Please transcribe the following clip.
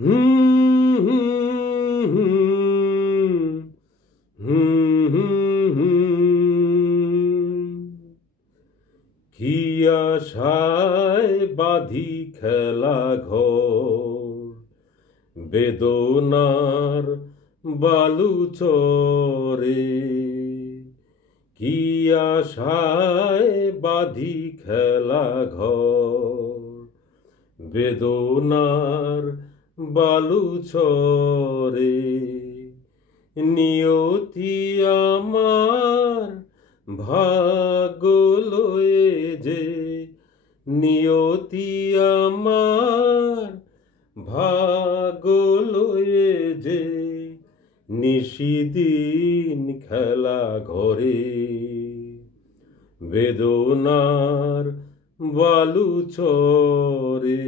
হুম হুম হুম হুম হুম কি আশায় বাঁধি খেলা ঘর বেদনার বালুচরে কি আশায় বাঁধি খেলা ঘর বেদনার বালুচরে নিয়তি আমার ভাগ্য লয়ে যে নিয়তি আমার ভাগ্য লয়ে যে নিশিদিন খেলা ঘরে বেদনার বালুচরে